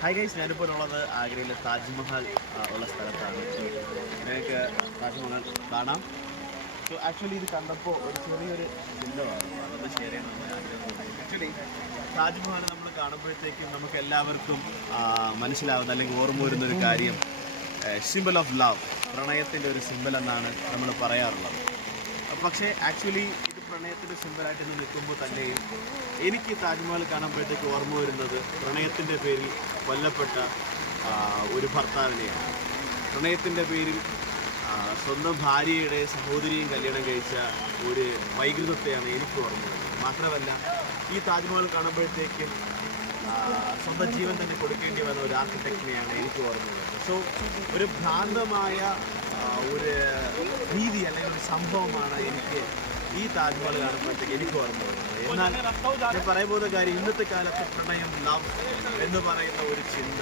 Hi guys, ഞാനിപ്പോൾ ഉള്ളത് ആഗ്രയിലെ താജ്മഹൽ ഉള്ള സ്ഥലത്താണ്. നിങ്ങൾക്ക് താജ്മഹൽ കാണാം. സോ ആക്ച്വലി ഇത് കണ്ടപ്പോൾ ഒരു ചെറിയൊരു ചിന്തമാണ് അതൊന്ന് ഷെയർ ചെയ്യണമെന്ന് ആഗ്രഹം. ആക്ച്വലി താജ്മഹൽ നമ്മൾ കാണുമ്പോഴത്തേക്കും നമുക്ക് എല്ലാവർക്കും മനസ്സിലാവുന്ന അല്ലെങ്കിൽ ഓർമ്മ വരുന്നൊരു കാര്യം സിമ്പിൾ ഓഫ് ലവ്, പ്രണയത്തിൻ്റെ ഒരു സിമ്പിൾ എന്നാണ് നമ്മൾ പറയാറുള്ളത്. പക്ഷേ ആക്ച്വലി ഇത് പ്രണയത്തിൻ്റെ സിമ്പിളായിട്ട് ഇന്ന് നിൽക്കുമ്പോൾ തന്നെയും എനിക്ക് താജ്മഹൽ കാണുമ്പോഴത്തേക്ക് ഓർമ്മ വരുന്നത് പ്രണയത്തിൻ്റെ പേരിൽ കൊല്ലപ്പെട്ട ഒരു ഭർത്താവിനെയാണ്. പ്രണയത്തിൻ്റെ പേരിൽ സ്വന്തം ഭാര്യയുടെ സഹോദരിയും കല്യാണം കഴിച്ച ഒരു വൈകൃതത്തെയാണ് എനിക്ക് ഓർമ്മ വരുന്നത്. മാത്രമല്ല ഈ താജ്മഹൽ കാണുമ്പോഴത്തേക്കും സ്വന്തം ജീവൻ തന്നെ കൊടുക്കേണ്ടി വന്ന ഒരു ആർക്കിടെക്റ്റിനെയാണ് എനിക്ക് ഓർമ്മ വരുന്നത്. സോ ഒരു ഭ്രാന്തമായ ഒരു രീതി അല്ലെങ്കിൽ ഒരു സംഭവമാണ് എനിക്ക് ഈ താജ്മഹൽ കാണുമ്പോഴത്തേക്ക് എനിക്ക് ഓർമ്മ വരുന്നത്. എന്നാൽ ഞാൻ പറയാൻ പോകുന്ന കാര്യം, ഇന്നത്തെ കാലത്ത് പ്രണയം, ലവ് എന്ന് പറയുന്ന ഒരു ചിന്ത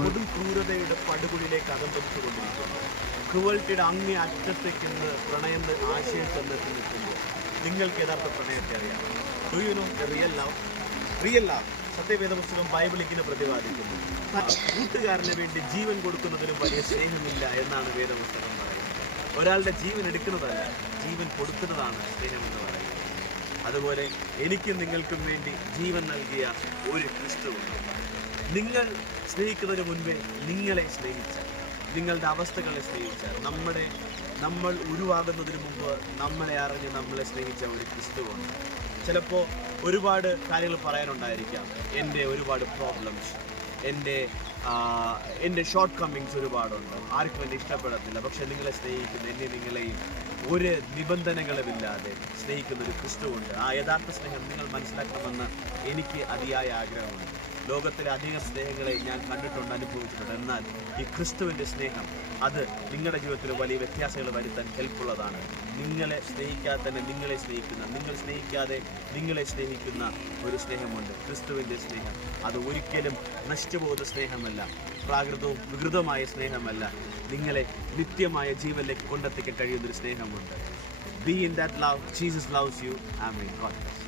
കൊടും ക്രൂരതയുടെ പടുകുഴിയിലേക്ക് അകമ്പടിച്ചുകൊണ്ടിരിക്കുന്നു. ക്രൂവൽറ്റിയുടെ അങ്ങേ അറ്റത്തേക്ക് ഇന്ന് പ്രണയം ആശയം ചെന്നെത്തി നിൽക്കുമ്പോൾ നിങ്ങൾക്ക് യഥാർത്ഥ പ്രണയത്തെ അറിയാം. Do you know the real love? Real love സത്യവേദ പുസ്തകം ബൈബിൾ ഇങ്ങനെ പ്രതിപാദിക്കുന്നു. കൂട്ടുകാരന് വേണ്ടി ജീവൻ കൊടുക്കുന്നതിനും വലിയ സ്നേഹമില്ല എന്നാണ് വേദപുസ്തകം പറയുന്നത്. ഒരാളുടെ ജീവൻ എടുക്കുന്നതല്ല, ജീവൻ കൊടുക്കുന്നതാണ് സ്നേഹമെന്ന് പറയുന്നത്. അതുപോലെ എനിക്കും നിങ്ങൾക്കും വേണ്ടി ജീവൻ നൽകിയ ഒരു ക്രിസ്തുവുണ്ട്. നിങ്ങൾ സ്നേഹിക്കുന്നതിന് മുൻപേ നിങ്ങളെ സ്നേഹിച്ച, നിങ്ങളുടെ അവസ്ഥകളെ സ്നേഹിച്ച, നമ്മൾ ഉരുവാകുന്നതിന് മുമ്പ് നമ്മളെ അറിഞ്ഞ് നമ്മളെ സ്നേഹിച്ച ഒരു ക്രിസ്തുവുണ്ട്. ചിലപ്പോൾ ഒരുപാട് കാര്യങ്ങൾ പറയാനുണ്ടായിരിക്കാം. എൻ്റെ ഒരുപാട് പ്രോബ്ലംസ്, എൻ്റെ ഷോർട്ട് കമ്മിങ്സ് ഒരുപാടുണ്ട്, ആർക്കും എന്നെ ഇഷ്ടപ്പെടത്തില്ല. പക്ഷേ നിങ്ങളെ സ്നേഹിക്കുന്ന, എന്നെ നിങ്ങളെയും ഒരു നിബന്ധനകളുമില്ലാതെ സ്നേഹിക്കുന്ന ഒരു ക്രിസ്തുവുണ്ട്. ആ യഥാർത്ഥ സ്നേഹം നിങ്ങൾ മനസ്സിലാക്കണമെന്ന് എനിക്ക് അതിയായ ആഗ്രഹമുണ്ട്. ലോകത്തിലെ അധികം സ്നേഹങ്ങളെ ഞാൻ കണ്ടിട്ടുണ്ട്, അനുഭവിച്ചിട്ടുണ്ട്. എന്നാൽ ഈ ക്രിസ്തുവിൻ്റെ സ്നേഹം അത് നിങ്ങളുടെ ജീവിതത്തിൽ വലിയ വ്യത്യാസങ്ങൾ വരുത്താൻ ഹെൽപ്പുള്ളതാണ്. നിങ്ങളെ സ്നേഹിക്കാതെ തന്നെ നിങ്ങളെ സ്നേഹിക്കുന്ന, നിങ്ങൾ സ്നേഹിക്കാതെ നിങ്ങളെ സ്നേഹിക്കുന്ന ഒരു സ്നേഹമുണ്ട്. ക്രിസ്തുവിൻ്റെ സ്നേഹം അത് ഒരിക്കലും നശിച്ചുപോകുന്ന സ്നേഹമല്ല, പ്രാകൃതവും വികൃതമായ സ്നേഹമല്ല. നിങ്ങളെ നിത്യമായ ജീവനിലേക്ക് കൊണ്ടെത്തിക്കാൻ കഴിയുന്നൊരു സ്നേഹമുണ്ട്. Be in that love. Jesus loves you. Amen. God bless.